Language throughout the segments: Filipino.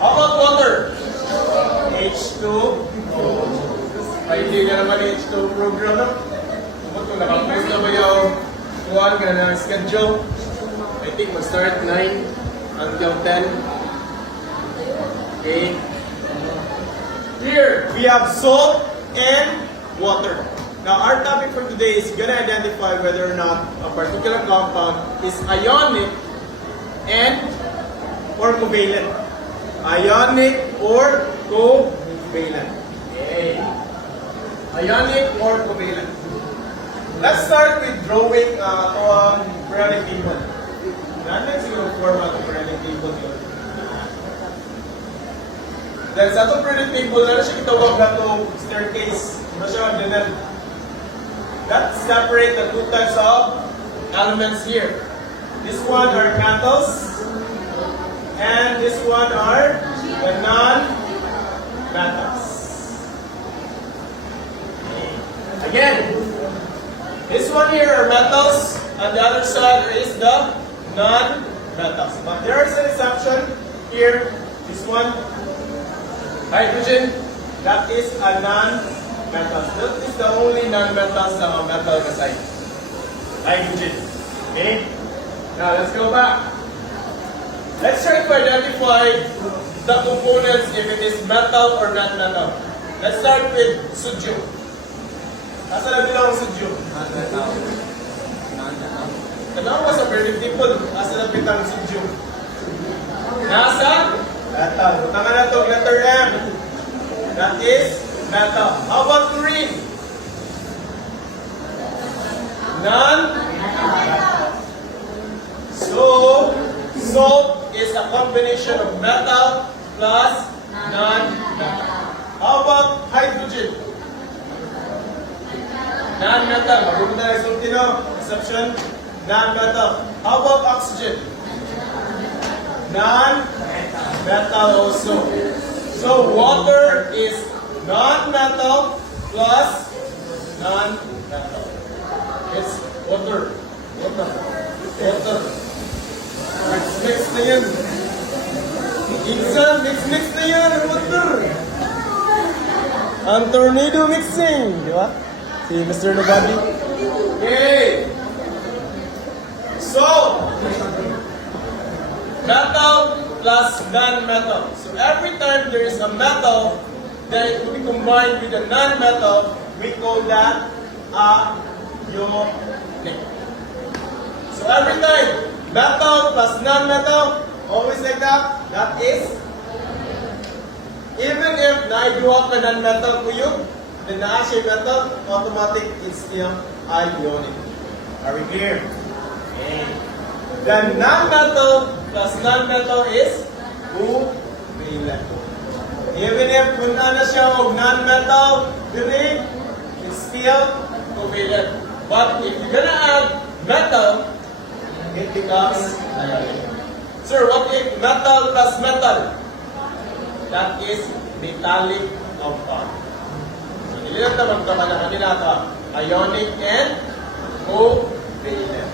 How about water? H2O. Ay, hindi na naman H2O program, no? Kung nakapost na ba yung kuhan ka na schedule? I think mag-start 9 until 10. Okay. Here, we have salt and water. Now, our topic for today is gonna identify whether or not a particular compound is ionic and or covalent. Ionic or covalent. Okay. Ionic or covalent. Let's start with drawing ang periodic table. Natin siguro format ng periodic table yun. Dahil sa itong periodic table, na siya kitawag na itong staircase. Na siya magdanal. Let's separate the two types of elements here. This one are metals, and this one are the non-metals. Again, this one here are metals, and the other side is the non-metals. But there is an exception here. This one, hydrogen, that is a non-metal. That is the only non-metal sa metal kasay. Hydrogen. Okay? Now, let's go back. Let's try to identify the components if it is metal or not metal. Let's start with sodium. Asa na bilang sodium? Non-metal. Tanong ko sa periodic table, asa na bitang sodium? Nasa? Metal. Tangan na ito, letter M. That is metal. How about chlorine? Non-metal. So, salt is a combination of metal plus non-metal. How about hydrogen? Non-metal. Mabuti na resulti, no? Exception. Non-metal. How about oxygen? Non-metal also. So, water is non-metal plus non-metal. It's water. Water. Water. Mix na yan. Insan, mix na yan. Water. Ang tornado mixing. Di ba? Si Mr. Nobody. Okay. So, metal plus non-metal. So every time there is a metal that it will be combined with a non-metal, we call that ionic. So every time metal plus non-metal, always like that, that is, even if na-i-draw ka non-metal ko yun, then na-asya metal, automatic, it's still ionic. Are we clear? Okay. The non-metal plus non-metal is covalent. Even if kung na siya og non-metal, it's still covalent. But if you're gonna add metal, it becomes ionic. Sir, what if metal plus metal? That is metallic compound. So, nililang naman ka na kanila ka, ionic and covalent.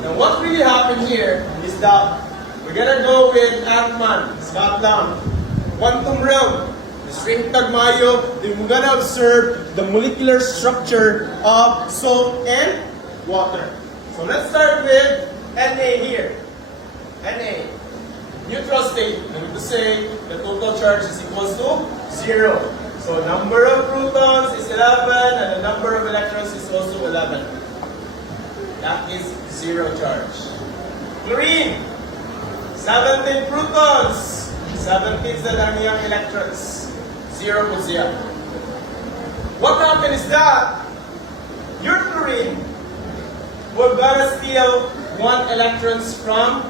Now, what really happened here is that we're gonna go with Ant-Man, Scotland, quantum realm, the string tag mayo, then we're gonna observe the molecular structure of salt and water. So let's start with Na here. Na. Neutral state. I mean to say the total charge is equals to 0. So number of protons is 11 and the number of electrons is also 11. That is 0 charge. Chlorine. 17 protons. 17 na lang yung electrons. 0 po siya. What happened is that your chlorine will gonna steal 1 electrons from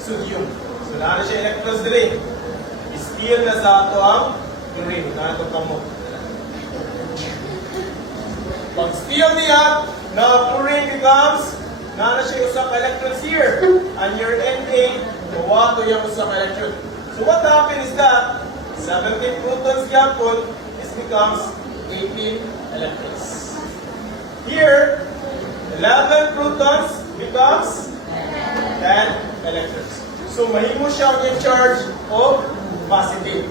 sodium. So, na siya electrons dali. I-steal na sa ato ang chlorine. Na ito kamo. Pag steal niya, na chlorine becomes, na siya usap electrons here. And your Na, mawato yung usap electron. So, what happened is that 17 protons yapon, this becomes 18 electrons. Here, 11 protons becomes 10 electrons. So mahimo siya ang charge of positive.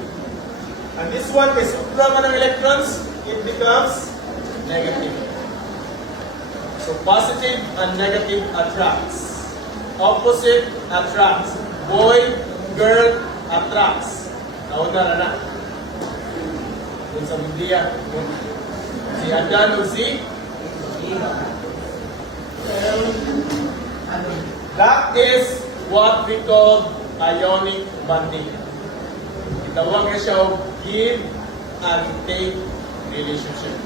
And this one is supra ng electrons, it becomes negative. So positive and negative attracts. Opposite attracts. Boy, girl attracts. Nauna na. Kung sa Biblia, si Adan o si that is what we call ionic bonding. Itawag na siya give and take relationship.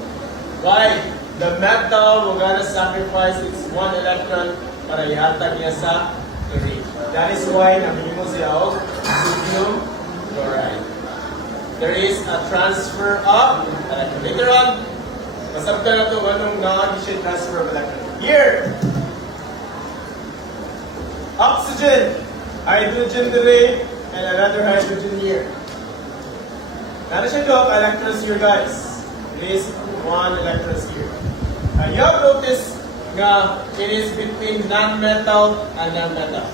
Why? The metal will gonna sacrifice its one electron para ihatag niya sa chlorine. That is why nabili mo siya o sodium chloride. There is a transfer of electron. Later on, masabta na ito anong nakakisya transfer of electron. Here, oxygen, hydrogen there, and another hydrogen here. Now, siya doon, electrons here, guys. There is one electrons here. Now, you have noticed nga it is between non-metal and non-metal.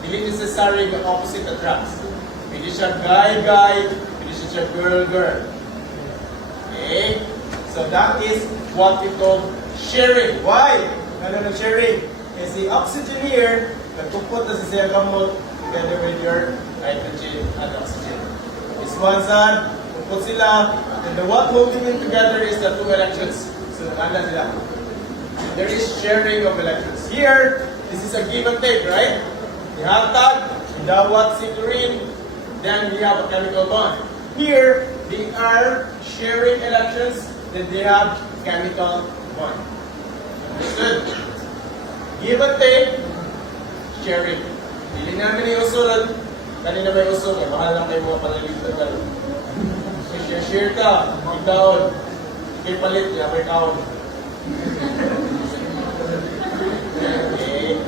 Dili necessary the opposite attracts. Pwede siya guy, pwede siya girl. Okay? So, that is what we call sharing. Why? Ano ng sharing? Is the oxygen here, nagpuput na siya gamot together with your hydrogen and oxygen. This one side, puput sila, and the what holding them together is the two electrons. So, naganda sila. There is sharing of electrons. Here, this is a give and take, right? Ihatag, idawat si chlorine, then we have a chemical bond. Here, they are sharing electrons, then they have chemical bond. Understood? Give and take, sharing. Hindi namin iusulan. Kanina may usul, mahal lang kayo mga panalitan ka. Share ka, ikaw, ikay palit, may kaon. Okay.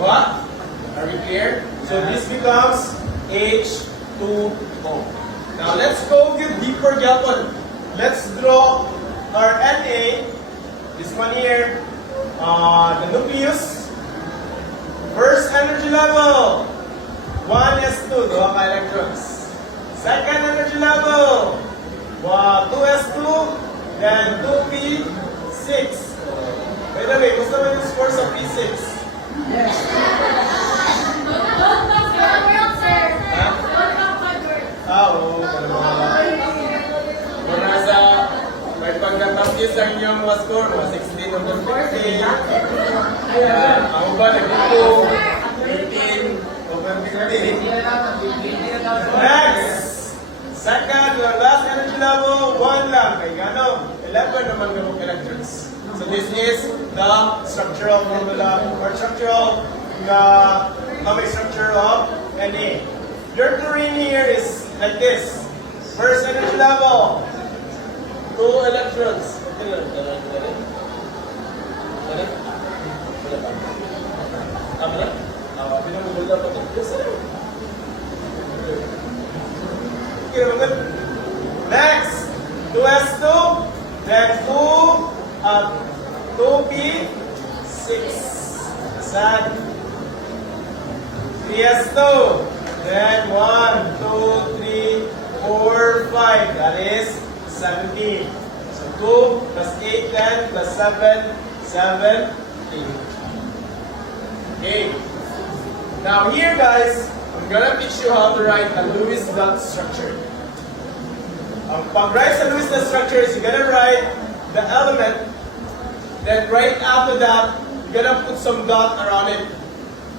What? Are we clear? So this becomes H2O. Now let's go get deeper yapon. Let's draw our Na. This one here, the nucleus. First energy level, 1s2, dua ka electrons. Second energy level, 2s2, then 2p6. By the way, gusto mo yung score sa p6? Yes. Don't pass your world, sir. Don't pass my word. Oo. Kung nasa, may pagkatapis ang inyong mga score, mga 16 o 15. Ako ba, nagbuko, 13, over 15. Next! Second, last energy level, 1 lang. Kaya gano, 11 naman gamot electrons. So this is the structural formula or structural atomic structure of Na. Your chlorine here is like this. First energy level, 2 electrons. Next, 2s2, then 2p6. Sad. 3s2, then 1, 2, 3, 4, 5. That is 17. So 2 plus 8, 10 plus 7, 17. Okay. Now here, guys, I'm gonna teach you how to write a Lewis dot structure. Pag-write sa Lewis dot structure is you're gonna write the element, then right after that, you're gonna put some dot around it.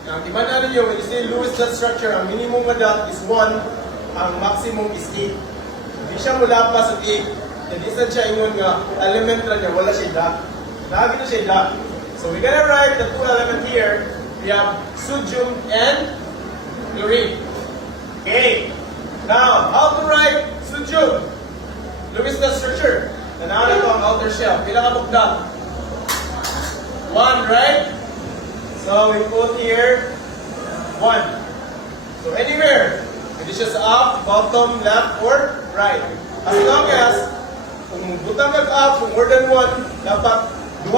Ang iba na ninyo, when you say Lewis dot structure, ang minimum na dot is 1, ang maximum is 8. Hindi siya mula pa sa 8. Then isa siya ingon nga, element na niya, wala siya dot. Lagi na siya dot. So we're gonna write the two elements here. We have sodium and chlorine. Okay. Now, how to write sodium? Lewis dot structure. Tanaw na ito ang outer shell. Pila ka dot? 1, right? So we put here 1. So anywhere. Pwede siya sa up, bottom, left, or right. As long as, kung butang nag-up, kung more than 1, dapat 2.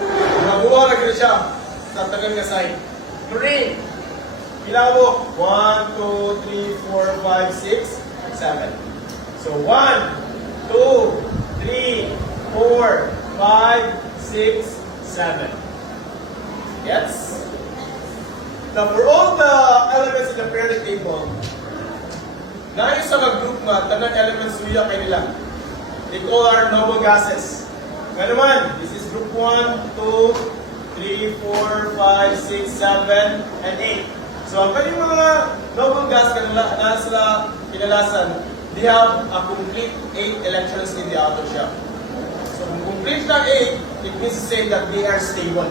Kung 2 lagi na siya. sa tagal nga side. Chlorine. Pilawok. 1, 2, 3, 4, 5, 6, 7. So 1, 2, 3, 4, 5, 6, 7. Yes? Now for all the elements in the periodic table, naayos sa mag-group nga, tanang elements suya kay nila. They all are noble gases. Nga naman, this is group 1, 2, 3, 4, 5, 6, 7, and 8. So ang kanyang mga noble gas na sila kinalasan, they have a complete 8 electrons in the outer shell. So kung complete na 8, it means to say that they are stable.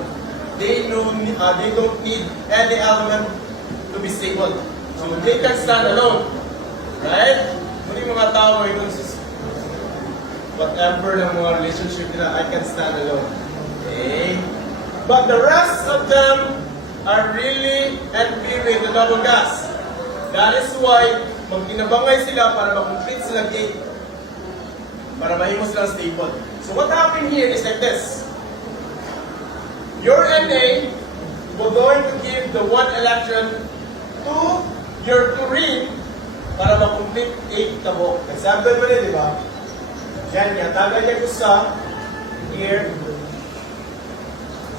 They don't need any element to be stable. So they can stand alone. Right? Muli mga tao ay whatever ng mga relationship nila, I can stand alone. Okay? But the rest of them are really NP with the double gas. That is why magkinabangay sila para makomplete sila gate. Para mahimo sila stable. So what happened here is like this. Your Na will going to give the 1 electron to your chlorine para makomplete 8 tabo. Example mo rin, di ba? Yan, tagay niya ko sa here.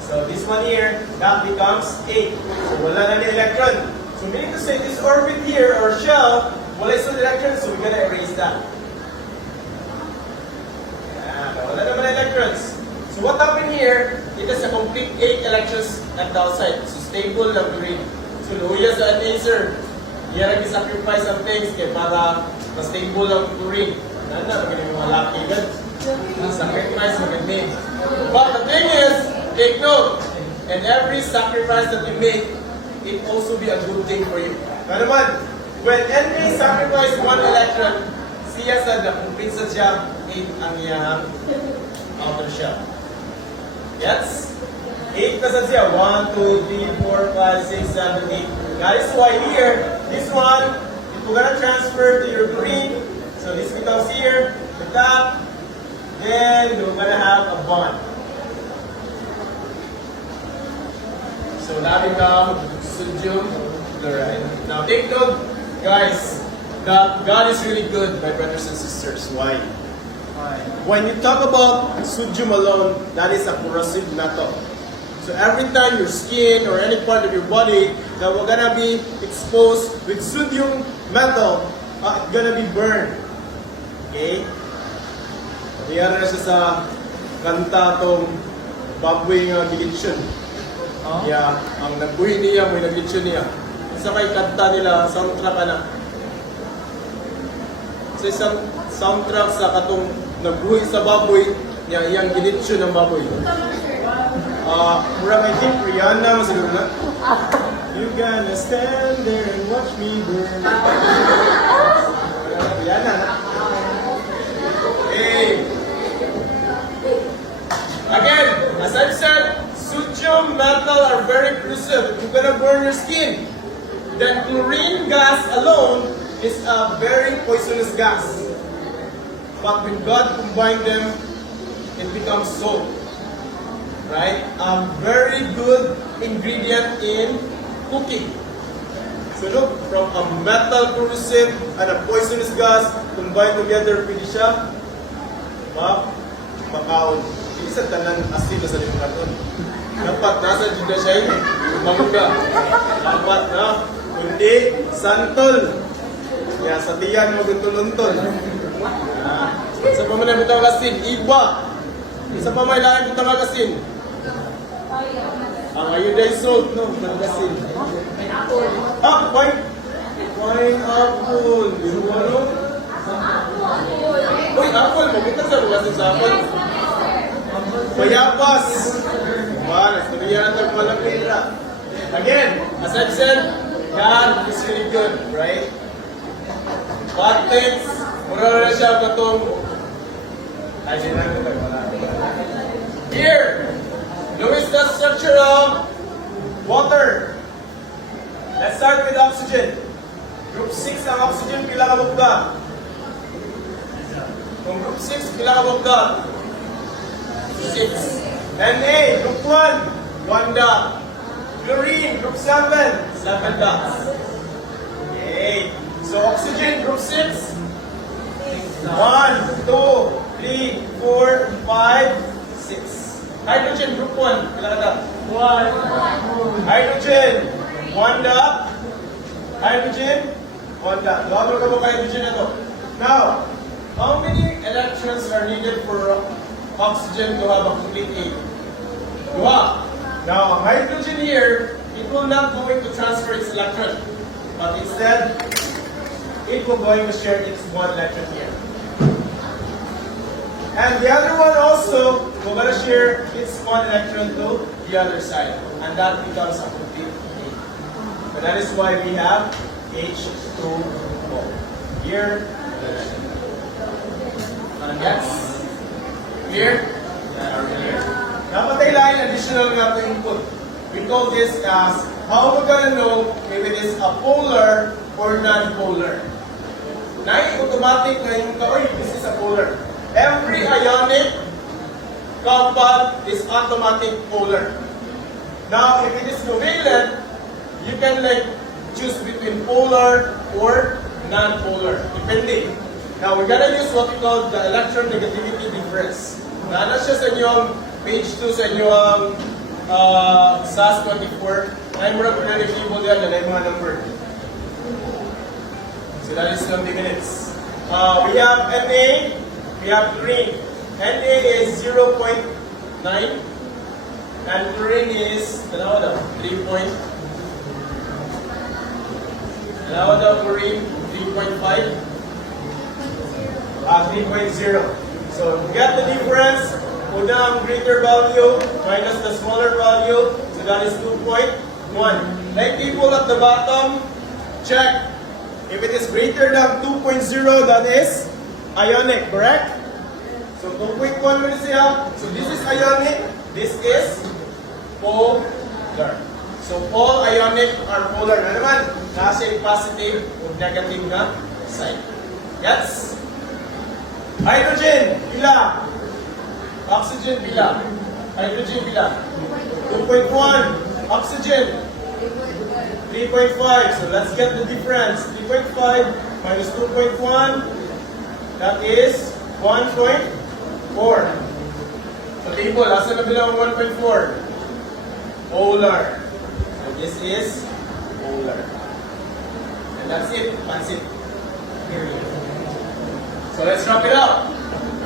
So this one here, that becomes 8. So wala na ni electron. So meaning to say this orbit here or shell, wala isang electron, so we're gonna erase that. Yan, wala naman electrons. So what happened here, it has a complete 8 electrons at the outside. So stable lang chlorine. So luya sa answer. Yan ang sacrifice of things kaya para ma-stable lang chlorine. Nana, magaling mga lucky gan. Sacrifice maganda. But the thing is, take note, and every sacrifice that you make, it also be a good thing for you. Ano naman, when Na sacrifice 1 electron, siya sa na-complete sa siya, 8 ang iyang outer shell. Yes? 8 na sa siya. 1, 2, 3, 4, 5, 6, 7, 8. That is why here, this one, if we're gonna transfer to your green, so this becomes here, the top, then we're gonna have a bond. So that becomes sodium chloride. Now take note, guys, that God is really good, my brothers and sisters. Why? When you talk about sodium alone, that is a corrosive metal. So every time your skin or any part of your body that we're gonna be exposed with sodium metal, it's gonna be burned. Okay? Kaya na siya sa kanta tong baboy nga gilitsyon. Yeah, ang nagbuhi niya, may naglitsyon niya. Isa kay kanta nila, soundtrack na. Sa isang soundtrack sa katong nagbuhi sa baboy, niya iyang gilitsyon ng baboy. Mura may hit, Rihanna, masiguro na. You gonna stand there and watch me burn. Rihanna na. Hey! Again, as I've said, sodium metal are very corrosive. If you're gonna burn your skin, then chlorine gas alone is a very poisonous gas. But when God combined them, it becomes salt. Right? A very good ingredient in cooking. So look, from a metal corrosive and a poisonous gas combined together, pwede siya makaon. Hindi sa tanan asin na sa limang karton. Dapat nasa Judah siya yun. Mangga. Dapat na. Kundi santol. Kaya sa tiyan mo guntuluntol. Sa pamanan bitang asin, iba. Sa pamalan bitang asin. Ang iodized salt, no? Asin. Pineapple. Yung ano? Uy, apple. Magkita sa lugasin sa apple. Bayabas. Nagtuloyan natin mga pera. Again, as I've said, God is really good, right? Bad things, mura na siya katong ay, here, notice the structure of water. Let's start with oxygen. Group 6 ang oxygen, pila ka bukda? Kung group 6, pila ka bukda? 6. Na, group 1, 1 dot. Chlorine, group 7. 7 dots. Okay. So oxygen, group 6. 1, 2, 3, 4, 5, 6. Hydrogen, group 1. Kailangan dot? 1. Hydrogen, 1 dot. Hydrogen, 1 dot. Double ka ba hydrogen na to? Now, how many electrons are needed for oxygen to have a complete A? 2. Now, hydrogen here, it will not going to transfer its electron, but instead, it will going to share its 1 electron here. And the other one also, we're going to share its 1 electron to the other side, and that becomes a complete A. So that is why we have H2O. Here, yes. Clear? Clear. Dapat kailangan additional nga to input. We call this as, how we're gonna know if it is a polar or non-polar. Automatic na yung this is a polar. Every ionic compound is automatic polar. Now, if it is covalent, you can like choose between polar or non-polar, depending. Now, we're gonna use what we call the electron negativity difference. Nana siya sa inyong page 2 sa inyong SAS 24. I'm going to table yan na yung mga number. So that is 20 minutes. We have Na, we have chlorine. Na is 0.9 and chlorine is 3 point. Chlorine 3.5. 3.0. So we get the difference. Put down greater value minus the smaller value. So that is 2.1. Like people at the bottom, check. If it is greater than 2.0, that is ionic, correct? So 2.1 mo siya. So this is ionic. This is polar. So all ionic are polar. Na naman, nasa yung positive o negative na side. Yes? Hydrogen, bila. Oxygen, bila. Hydrogen, bila. 2.1. Oxygen, 3.5. So let's get the difference. 3.5 minus 2.1. That is 1.4. So table, asa na bilang 1.4? Polar. So this is polar. And that's it. That's it. Period. So let's wrap it up.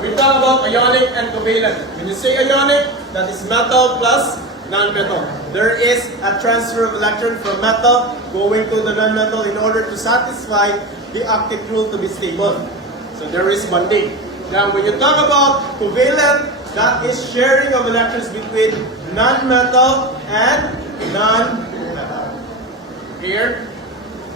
We talk about ionic and covalent. When you say ionic, that is metal plus non-metal. There is a transfer of electron from metal going to the non-metal in order to satisfy the active rule to be stable. So there is bonding. Now when you talk about covalent, that is sharing of electrons between non-metal and non-metal. Clear?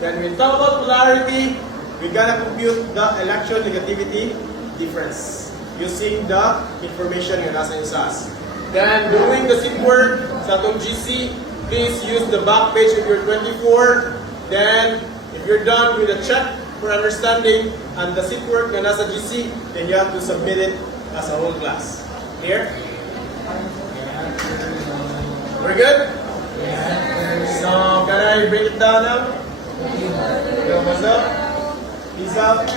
Then when we talk about polarity, we gotta compute the electron negativity difference using the information nga nasa SAS. Then, doing the seat work sa atong GC, please use the back page of your 24. Then, if you're done with the check for understanding and the seat work nga nasa GC, then you have to submit it as a whole class. Clear? We're good? So, can I break it down now? What's up? Peace out.